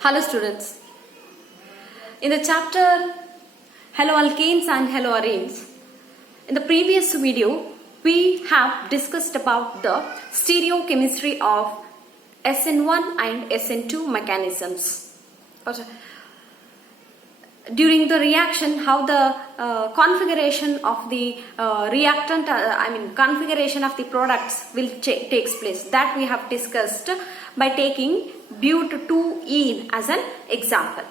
Hello students. In the chapter haloalkanes and haloarenes, in the previous video we have discussed about the stereochemistry of SN1 and SN2 mechanisms. During the reaction, how the configuration of the reactant, configuration of the products will takes place. That we have discussed by taking but2ene as an example.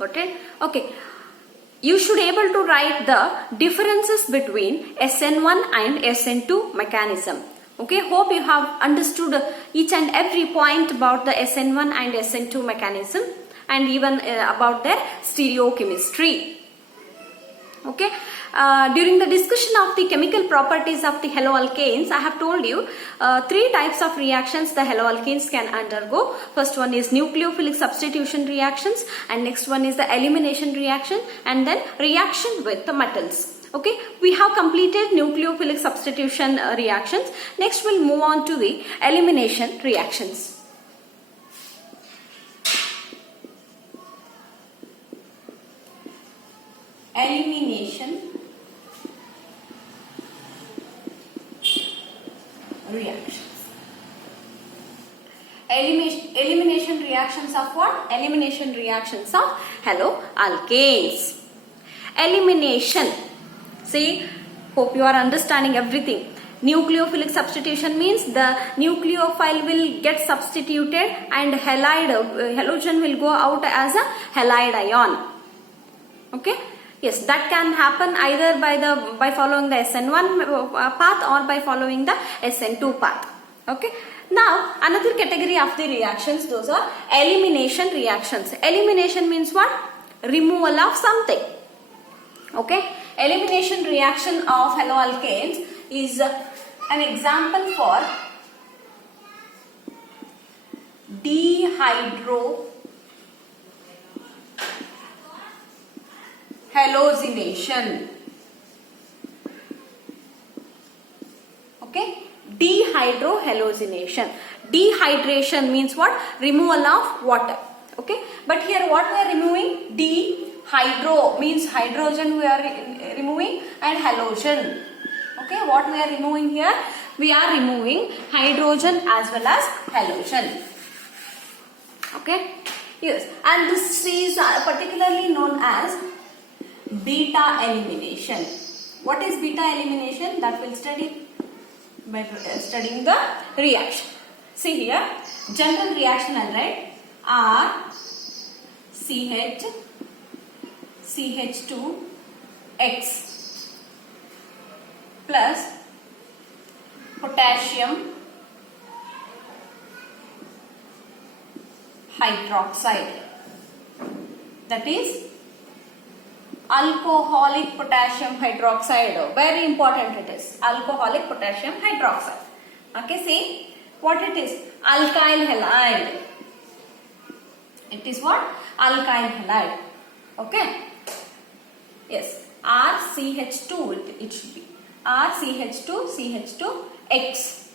Okay. You should able to write the differences between SN1 and SN2 mechanism. Okay, hope you have understood each and every point about the SN1 and SN2 mechanism and even about their stereochemistry. Okay, during the discussion of the chemical properties of the haloalkanes, I have told you three types of reactions the haloalkanes can undergo. First one is nucleophilic substitution reactions, and next one is the elimination reaction, and then reaction with the metals. Okay, we have completed nucleophilic substitution reactions. Next we'll move on to the elimination reactions. Elimination reactions. Elimination reactions of what? Elimination reactions of haloalkanes. Elimination. See, hope you are understanding everything. Nucleophilic substitution means the nucleophile will get substituted and halogen will go out as a halide ion. Okay. Yes, that can happen either by following the SN1 path or by following the SN2 path. Okay. Now, another category of the reactions, those are elimination reactions. Elimination means what? Removal of something. Okay. Elimination reaction of haloalkanes is an example for dehydrohallucination. Okay, dehydrohallucination. Dehydration means what? Removal of water. Okay, but here what we are removing? Dehydro means hydrogen we are removing and halogen. Okay, what we are removing here? We are removing hydrogen as well as halogen. Okay, yes, and this is particularly known as beta elimination. What is beta elimination? That we'll study by studying the reaction. See here, general reaction I'll write RCH CH2X plus potassium hydroxide, that is alcoholic potassium hydroxide. Very important it is, alcoholic potassium hydroxide. Okay, see what it is? Alkyl halide. It is what? Alkyl halide. Okay. Yes, RCH2 it should be RCH2CH2X.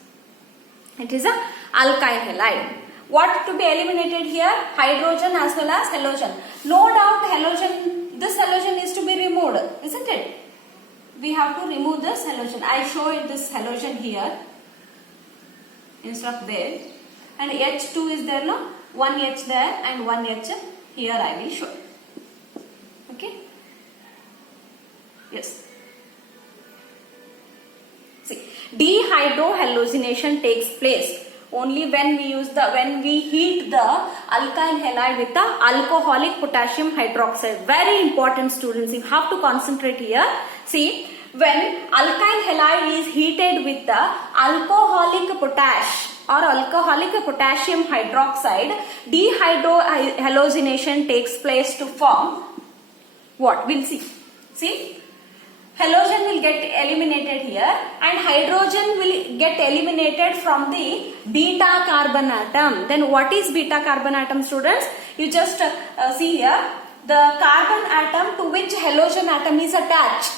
It is a alkyl halide. What to be eliminated here? Hydrogen as well as halogen. No doubt halogen, this halogen is to be removed, isn't it? We have to remove this halogen. I show it this halogen here instead of there, and H2 is there, no? One H there and one H here I will show. Okay. Yes. See, dehydrohallucination takes place only when we heat the alkyl halide with the alcoholic potassium hydroxide. Very important, students, you have to concentrate here. See, when alkyl halide is heated with the alcoholic potash or alcoholic potassium hydroxide, dehydrohallucination takes place to form what? We'll see. See, halogen will get eliminated here and hydrogen will get eliminated from the beta carbon atom. Then what is beta carbon atom, students? You just see here the carbon atom to which halogen atom is attached.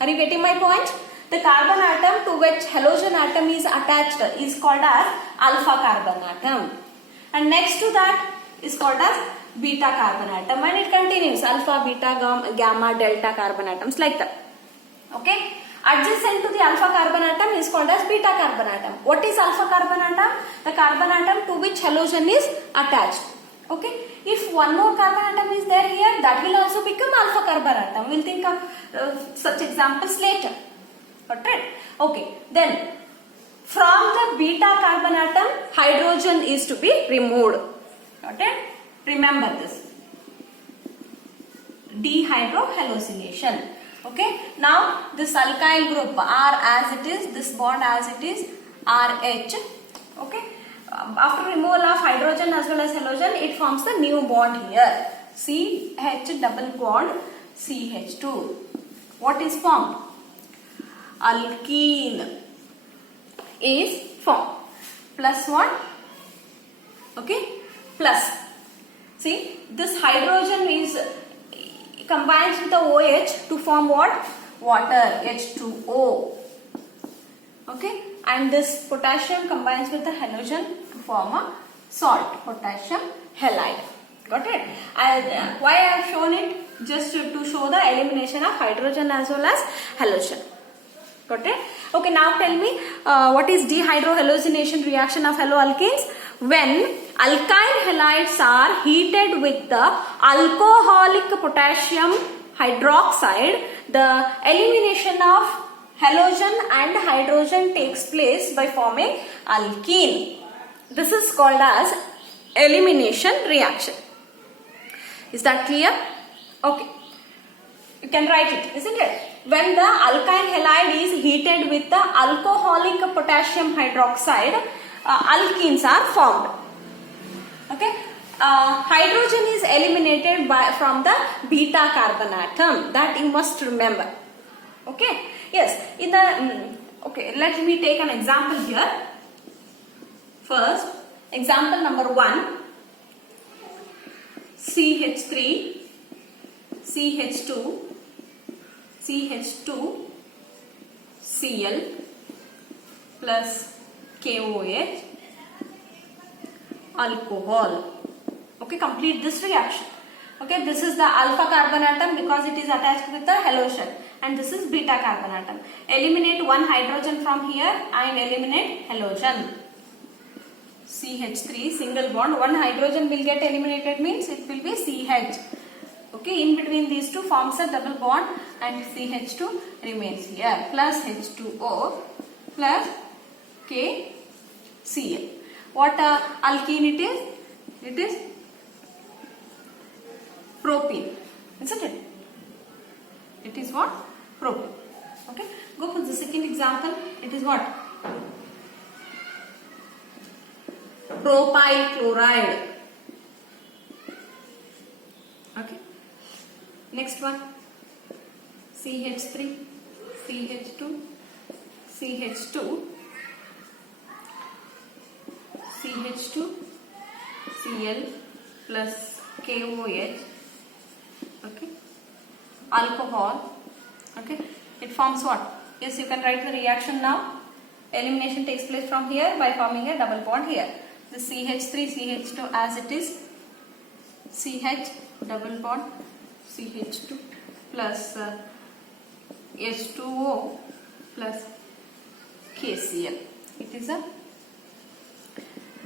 Are you getting my point? The carbon atom to which halogen atom is attached is called as alpha carbon atom. And next to that, is called as beta carbon atom, and it continues alpha, beta, gamma, delta carbon atoms like that. Okay. Adjacent to the alpha carbon atom is called as beta carbon atom. What is alpha carbon atom? The carbon atom to which halogen is attached. Okay. If one more carbon atom is there here, that will also become alpha carbon atom. We'll think of such examples later. Alright. Okay. Then from the beta carbon atom, hydrogen is to be removed. Okay. Remember this. Dehydrohallucination. Okay. Now this alkyl group R as it is, this bond as it is, RH. Okay. After removal of hydrogen as well as halogen, it forms the new bond here. CH double bond CH2. What is formed? Alkene is formed. Plus what? Okay. Plus. See, this hydrogen is combines with the OH to form what? Water, H2O. Okay. And this potassium combines with the halogen to form a salt, potassium halide. Got it? Why I have shown it? Just to show the elimination of hydrogen as well as halogen. Got it? Okay, now tell me what is dehydrohallucination reaction of haloalkanes? When alkyl halides are heated with the alcoholic potassium hydroxide, the elimination of halogen and hydrogen takes place by forming alkene. This is called as elimination reaction. Is that clear? Okay. You can write it, isn't it? When the alkyl halide is heated with the alcoholic potassium hydroxide, alkenes are formed. Okay. Hydrogen is eliminated from the beta carbon atom. That you must remember. Okay. Yes. In the okay, let me take an example here. First, example number 1. CH3, CH2, CH2, Cl plus KOH, alcohol. Okay, complete this reaction. Okay, this is the alpha carbon atom because it is attached with the halogen, and this is beta carbon atom. Eliminate one hydrogen from here and eliminate halogen. CH3 single bond, one hydrogen will get eliminated, means it will be CH. Okay, in between these two forms a double bond and CH2 remains here, plus H2O plus KCl. What alkene it is? It is propene, isn't it? It is what? Propene. Okay, go for the second example. It is what? Propyl chloride. Okay. Next one. CH3, CH2, CH2, CH2, Cl plus KOH. Okay. Alcohol. Okay. It forms what? Yes, you can write the reaction now. Elimination takes place from here by forming a double bond here. The CH3, CH2 as it is, CH double bond CH2 plus H2O plus KCl. It is a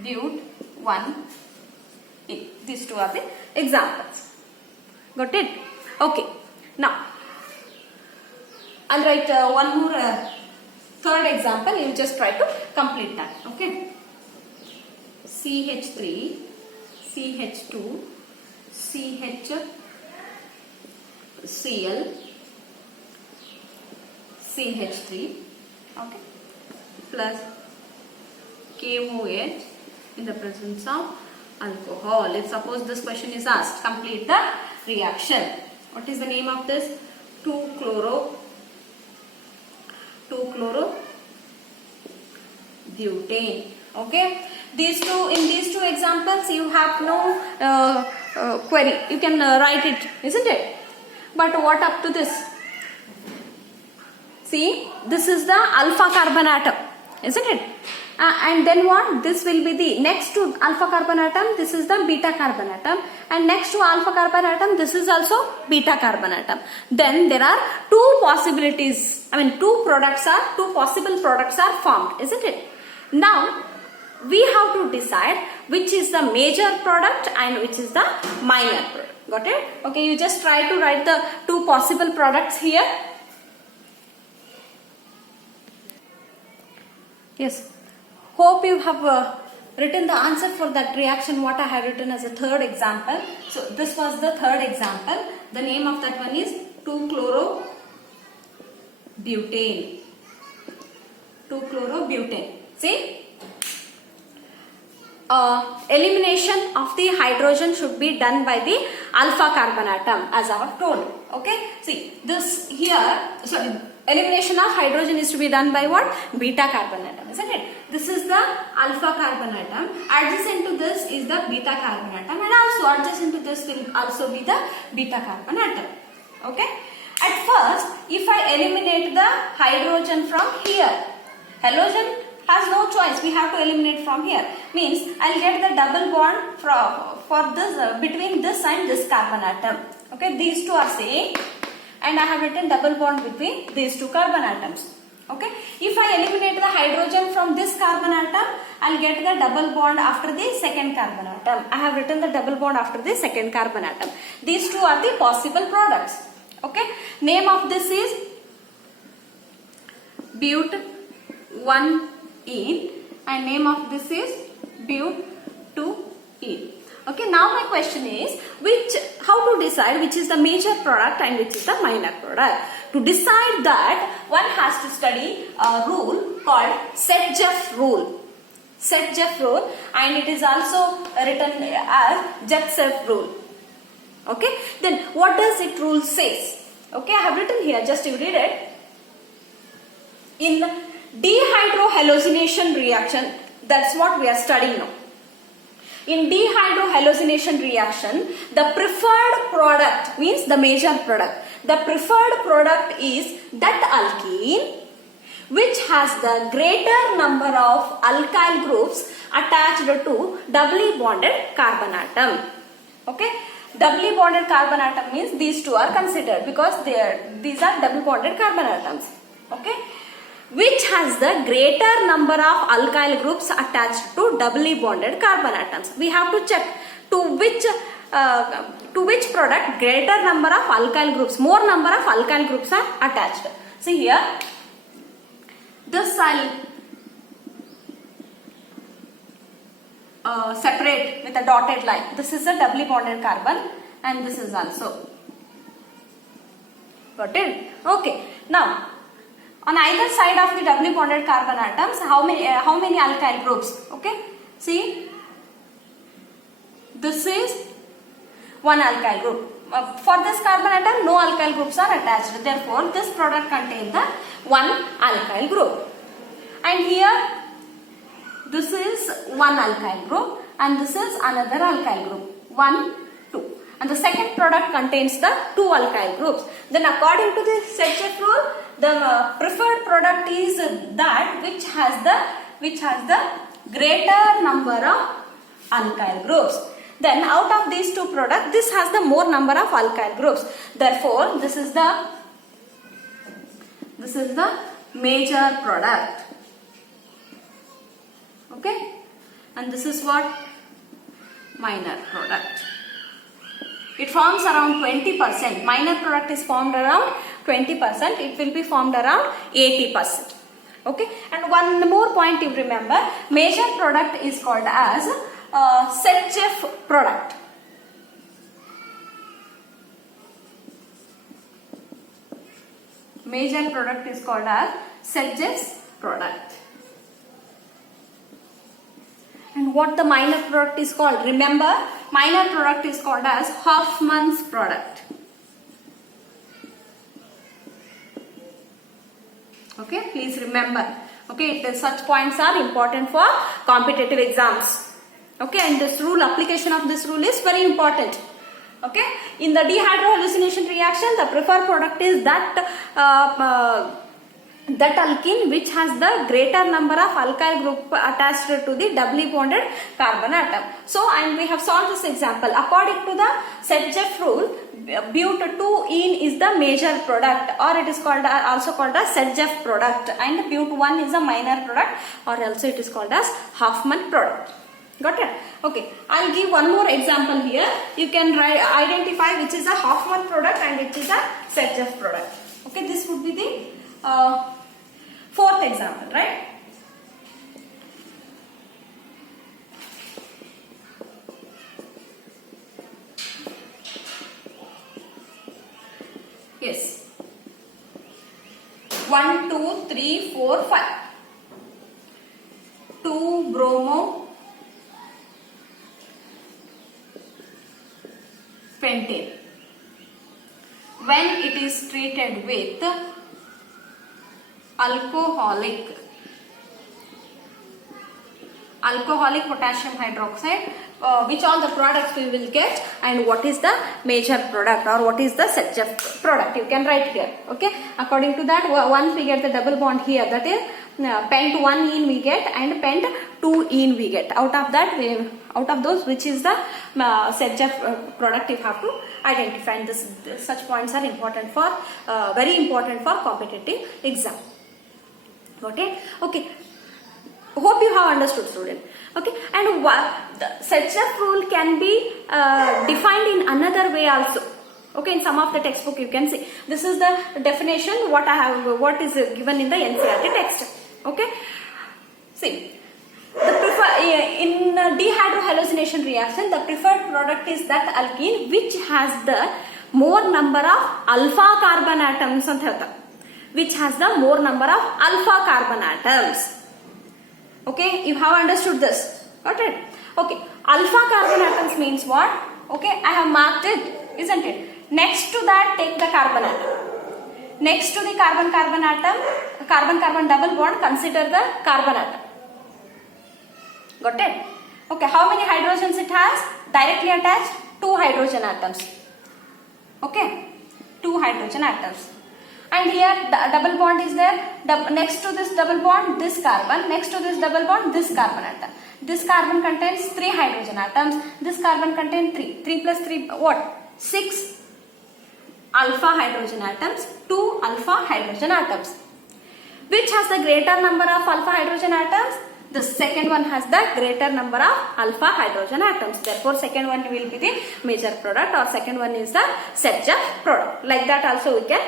butte 1. These two are the examples. Got it? Okay. Now, I'll write one more third example. You just try to complete that. Okay. CH3, CH2, CH, Cl, CH3, okay, plus KOH in the presence of alcohol. If suppose this question is asked, complete the reaction. What is the name of this? 2-chloro butane. Okay. In these two examples, you have no query. You can write it, isn't it? But what up to this? See, this is the alpha carbon atom, isn't it? And then what? This will be the next to alpha carbon atom, this is the beta carbon atom, and next to alpha carbon atom, this is also beta carbon atom. Then there are two possibilities, two possible products are formed, isn't it? Now we have to decide which is the major product and which is the minor product. Got it? Okay, you just try to write the two possible products here. Yes. Hope you have written the answer for that reaction what I have written as a third example. So this was the third example. The name of that one is 2-chlorobutane. 2-chlorobutane. See? Elimination of the hydrogen should be done by the alpha carbon atom as I have told. Okay? See, this here, elimination of hydrogen is to be done by what? Beta carbon atom, isn't it? This is the alpha carbon atom. Adjacent to this is the beta carbon atom, and also adjacent to this will also be the beta carbon atom. Okay? At first, if I eliminate the hydrogen from here, halogen has no choice. We have to eliminate from here. Means I'll get the double bond for this between this and this carbon atom. Okay? These two are same. And I have written double bond between these two carbon atoms. Okay. If I eliminate the hydrogen from this carbon atom, I'll get the double bond after the second carbon atom. I have written the double bond after the second carbon atom. These two are the possible products. Okay. Name of this is but1ene and name of this is but2ene. Okay, now my question is how to decide which is the major product and which is the minor product. To decide that, one has to study a rule called Set-Jeff rule. Set-Jeff rule, and it is also written as Jepsev rule. Okay, then what does it rule says? Okay, I have written here, just you read it. In dehydrohallucination reaction, that's what we are studying now. In dehydrohallucination reaction, the preferred product means the major product. The preferred product is that alkene which has the greater number of alkyl groups attached to doubly bonded carbon atom. Okay, doubly bonded carbon atom means these two are considered because these are double bonded carbon atoms. Okay. Which has the greater number of alkyl groups attached to doubly bonded carbon atoms. We have to check to which product greater number of alkyl groups, more number of alkyl groups are attached. See here, this I'll separate with a dotted line. This is a doubly bonded carbon and this is also. Got it? Okay. Now, on either side of the doubly bonded carbon atoms, how many alkyl groups? Okay, see, this is one alkyl group. For this carbon atom, no alkyl groups are attached. Therefore, this product contains the one alkyl group. And here, this is one alkyl group, and this is another alkyl group. 1, 2. And the second product contains the two alkyl groups. Then, according to the Set-Jeff rule, the preferred product is that which has the greater number of alkyl groups. Then out of these two products, this has the more number of alkyl groups. Therefore, this is the major product. Okay, and this is what? Minor product. It forms around 20%. Minor product is formed around 20%. It will be formed around 80%. Okay. And one more point you remember. Major product is called as Set-Jeff product. Major product is called as Set-Jeff's product. And what the minor product is called? Remember, minor product is called as Hoffman's product. Okay, please remember. Okay, such points are important for competitive exams. Okay, and this rule, application of this rule is very important. Okay, in the dehydrohallucination reaction, the preferred product is that that alkene which has the greater number of alkyl group attached to the doubly bonded carbon atom. So, and we have solved this example. According to the Sedgwick rule, but2-ene is the major product, or it is called also called as Sedgwick product, and but1 is a minor product, or also it is called as Hoffman product. Got it? Okay, I'll give one more example here. You can identify which is a Hoffman product and which is a Sedgwick product. Okay, this would be the fourth example, right? Yes. 1, 2, 3, 4, 5. 2 bromo pentane. When it is treated with alcoholic potassium hydroxide, which all the products we will get, and what is the major product or what is the Sedgwick product, you can write here. Okay, according to that, once we get the double bond here, that is pent1-ene we get and pent2-ene we get. Out of that, out of those, which is the Sedgwick product, you have to identify. And such points are important for very important for competitive exam. Okay, okay. Hope you have understood, student. Okay, and the Sedgwick rule can be defined in another way also. Okay, in some of the textbook you can see. This is the definition what is given in the NCERT text. Okay, see, in dehydrohallucination reaction, the preferred product is that alkene which has the more number of alpha carbon atoms, which has the more number of alpha carbon atoms. Okay, you have understood this. Got it? Okay, alpha carbon atoms means what? Okay, I have marked it, isn't it? Next to that, take the carbon atom. Next to the carbon-carbon atom, carbon-carbon double bond, consider the carbon atom. Got it? Okay, how many hydrogens it has? Directly attached, 2 hydrogen atoms. Okay, 2 hydrogen atoms. And here the double bond is there. Next to this double bond, this carbon. Next to this double bond, this carbon atom. This carbon contains 3 hydrogen atoms. This carbon contains 3. 3 plus 3, what? 6 alpha hydrogen atoms, 2 alpha hydrogen atoms. Which has the greater number of alpha hydrogen atoms? The second one has the greater number of alpha hydrogen atoms. Therefore, second one will be the major product, or second one is the Sedgwick product. Like that also we can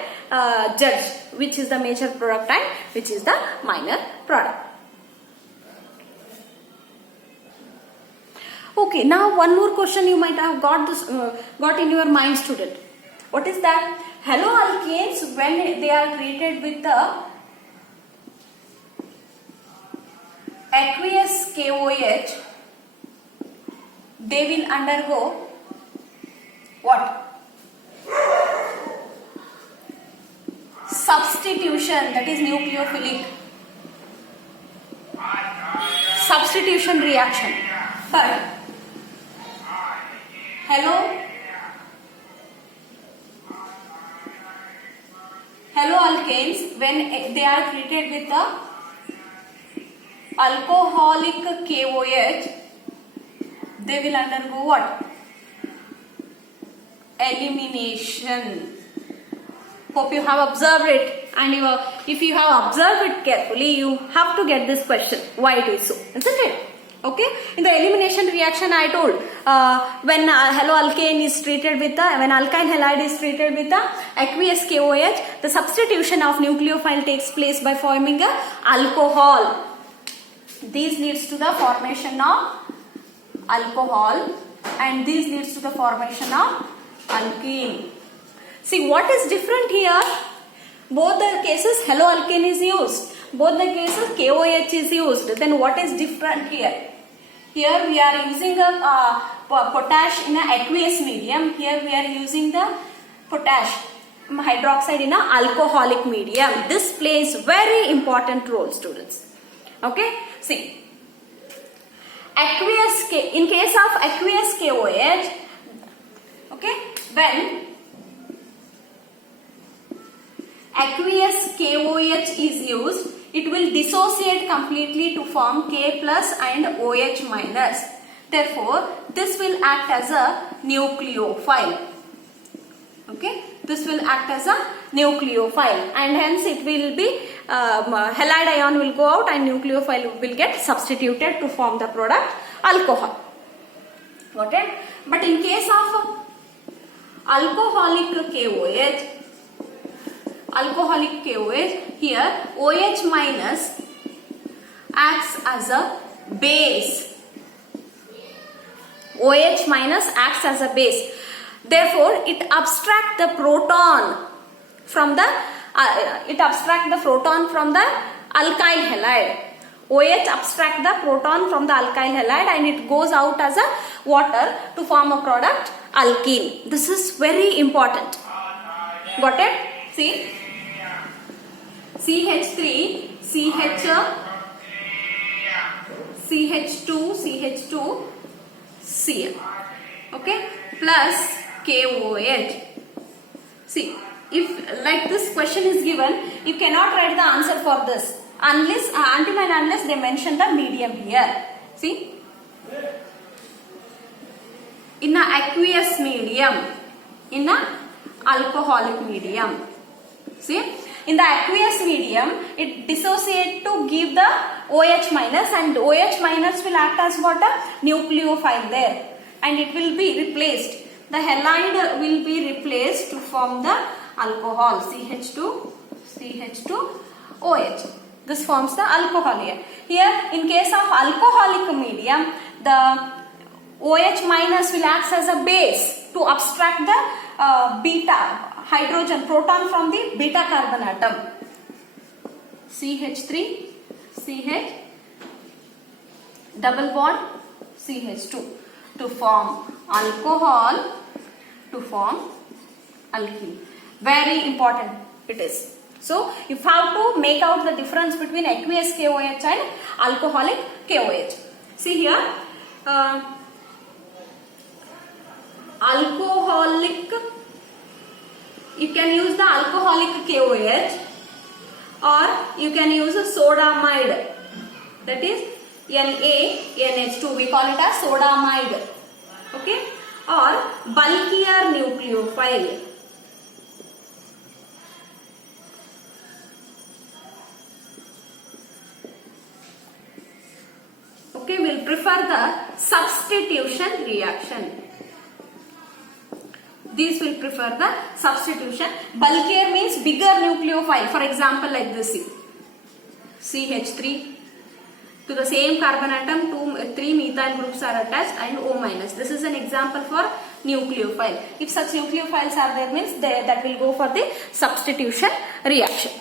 judge which is the major product and which is the minor product. Okay, now one more question you might have got in your mind, student. What is that? Haloalkanes, when they are treated with the aqueous KOH, they will undergo what? Substitution, that is nucleophilic substitution reaction. But haloalkanes, when they are treated with the alcoholic KOH, they will undergo what? Elimination. Hope you have observed it, and if you have observed it carefully, you have to get this question, why it is so, isn't it? Okay, in the elimination reaction I told, when haloalkane is treated with when alkyne halide is treated with the aqueous KOH, the substitution of nucleophile takes place by forming a alcohol. This leads to the formation of alcohol, and this leads to the formation of alkene. See, what is different here? Both the cases haloalkane is used. Both the cases KOH is used. Then what is different here? Here we are using a potash in an aqueous medium. Here we are using the potash hydroxide in an alcoholic medium. This plays very important role, students. Okay, see, in case of aqueous KOH, okay, when aqueous KOH is used, it will dissociate completely to form K plus and OH minus. Therefore, this will act as a nucleophile. Okay, this will act as a nucleophile, and hence it will be halide ion will go out and nucleophile will get substituted to form the product alcohol. Got it? But in case of alcoholic KOH, here OH minus acts as a base. OH minus acts as a base. Therefore, it abstracts the proton from the alkyl halide. OH abstract the proton from the alkyl halide and it goes out as a water to form a product alkene. This is very important. Got it? See, CH3, CH2, Cl. Okay, plus KOH. See, if like this question is given, you cannot write the answer for this until and unless they mention the medium here. See, in a aqueous medium, in a alcoholic medium. See, in the aqueous medium, it dissociates to give the OH minus, and OH minus will act as what? A nucleophile there, and it will be replaced. The halide will be replaced to form the alcohol CH2 OH. This forms the alcohol here. Here, in case of alcoholic medium, the OH minus will act as a base to abstract the beta hydrogen proton from the beta carbon atom. CH3, CH, double bond, CH2 to form alcohol, to form alkene. Very important it is. So, you have to make out the difference between aqueous KOH and alcoholic KOH. See here, alcoholic, you can use the alcoholic KOH or you can use a sodamide, that is NaNH2, we call it as sodamide, okay, or bulkier nucleophile. Okay, we'll prefer the substitution reaction. These will prefer the substitution. Bulkier means bigger nucleophile. For example, like this, CH3. To the same carbon atom, 3 methyl groups are attached and O minus. This is an example for nucleophile. If such nucleophiles are there, means that will go for the substitution reaction.